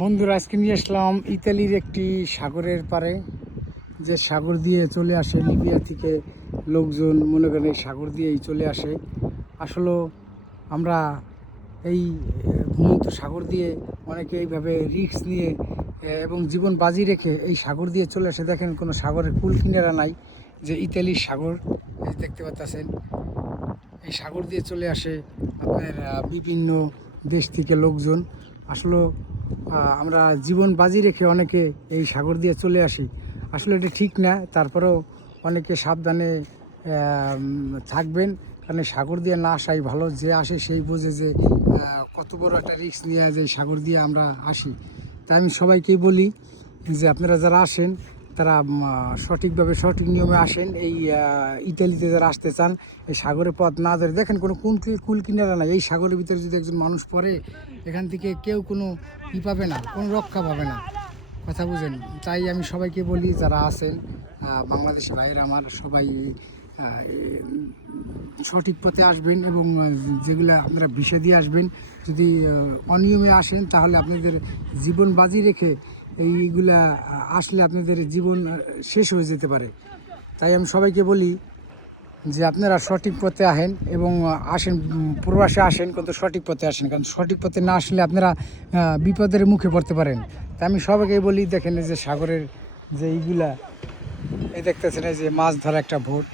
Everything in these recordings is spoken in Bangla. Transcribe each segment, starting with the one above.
বন্ধুরা, আজকে নিয়ে আসলাম ইতালির একটি সাগরের পাড়ে, যে সাগর দিয়ে চলে আসে লিবিয়া থেকে লোকজন। মনে করেন এই সাগর দিয়েই চলে আসে। আসলে আমরা এই ঘুমন্ত সাগর দিয়ে অনেকে এইভাবে রিস্ক নিয়ে এবং জীবন বাজি রেখে এই সাগর দিয়ে চলে আসে। দেখেন, কোনো সাগরের কুল কিনারা নাই, যে ইতালির সাগর এই দেখতে পাচ্ছেন। এই সাগর দিয়ে চলে আসে আপনার বিভিন্ন দেশ থেকে লোকজন। আসলে আমরা জীবন বাজি রেখে অনেকে এই সাগর দিয়ে চলে আসি। আসলে এটা ঠিক না, তারপরেও অনেকে সাবধানে থাকবেন, কারণ সাগর দিয়ে না আসাই ভালো। যে আসে সেই বোঝে যে কত বড় একটা রিস্ক নিয়ে যে সাগর দিয়ে আমরা আসি। তাই আমি সবাইকেই বলি যে আপনারা যারা আসেন তারা সঠিকভাবে সঠিক নিয়মে আসেন। এই ইতালিতে যারা আসতে চান, এই সাগরের পথ না ধরে, দেখেন কোনো কুল কিনারা নাই। এই সাগরের ভিতরে যদি একজন মানুষ পড়ে, এখান থেকে কেউ কোনো পাবে না, কোনো রক্ষা পাবে না। কথা বুঝেন? তাই আমি সবাইকে বলি, যারা আছেন বাংলাদেশি ভাইয়েরা আমার, সবাই সঠিক পথে আসবেন এবং যেগুলো আপনারা ভিসা দিয়ে আসবেন। যদি অনিয়মে আসেন তাহলে আপনাদের জীবন বাজি রেখে এইগুলা আসলে আপনাদের জীবন শেষ হয়ে যেতে পারে। তাই আমি সবাইকে বলি যে আপনারা সঠিক পথে আসেন এবং আসেন, প্রবাসে আসেন কিন্তু সঠিক পথে আসেন, কারণ সঠিক পথে না আসলে আপনারা বিপদের মুখে পড়তে পারেন। তাই আমি সবাইকে বলি, দেখেন যে সাগরের যে এইগুলা এই দেখতেছেন, এই যে মাছ ধরা একটা ভোট,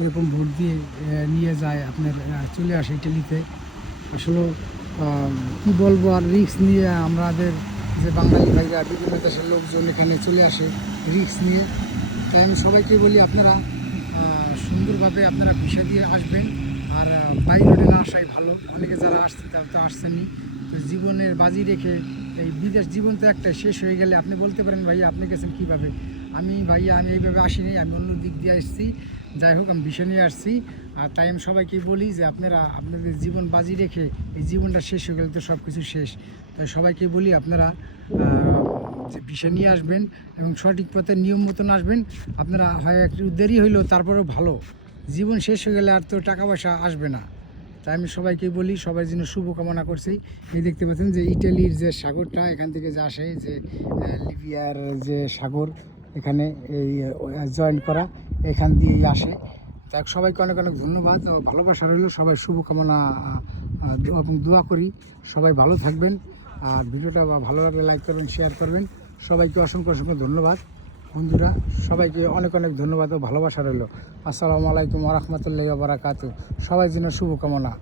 এরকম ভোট দিয়ে নিয়ে যায় আপনার চলে আসে ইটালিতে। আসলে কী বলবো, আর রিস্ক নিয়ে আমাদের যে বাঙালি ভাইরা বিভিন্ন দেশের লোকজন এখানে চলে আসে রিস্ক নিয়ে। তাই আমি সবাইকে বলি, আপনারা সুন্দরভাবে আপনারা ভিসা দিয়ে আসবেন, আর বাই রোডে না আসাই ভালো। অনেকে যারা আসছে তারা তো আসছেনই, তো জীবনের বাজি রেখে এই বিদেশ জীবন তো একটা শেষ হয়ে গেলে আপনি বলতে পারেন, ভাইয়া আপনি গেছেন কীভাবে? আমি এইভাবে আসিনি, আমি অন্য দিক দিয়ে এসেছি। যাই হোক, আমি ভিসা নিয়ে আসছি। আর তাই আমি সবাইকে বলি যে আপনারা আপনাদের জীবন বাজি রেখে, এই জীবনটা শেষ হয়ে গেলে তো সব কিছু শেষ। তাই সবাইকে বলি, আপনারা যে ভিসা নিয়ে আসবেন এবং সঠিক পথে নিয়ম মতন আসবেন। আপনারা হয় একটু দেরি হইলেও তারপরেও ভালো, জীবন শেষ হয়ে গেলে আর তো টাকা পয়সা আসবে না। তাই আমি সবাইকে বলি, সবাই যেন শুভকামনা করছি। এই দেখতে পাচ্ছেন যে ইটালির যে সাগরটা এখান থেকে যে আসে, যে লিবিয়ার যে সাগর এখানে এই জয়েন্ট করা, এখান দিয়েই আসে। তাই সবাইকে অনেক অনেক ধন্যবাদ ও ভালোবাসা রইল। সবাই শুভকামনা এবং দোয়া করি সবাই ভালো থাকবেন। আর ভিডিওটা ভালো লাগলে লাইক করবেন, শেয়ার করবেন। সবাইকে অসংখ্য অসংখ্য ধন্যবাদ বন্ধুরা, সবাইকে অনেক অনেক ধন্যবাদ ও ভালোবাসা রইল। আসসালামু আলাইকুম ওয়া রাহমাতুল্লাহি ওয়া বারাকাতুহু। সবাই যেন শুভকামনা।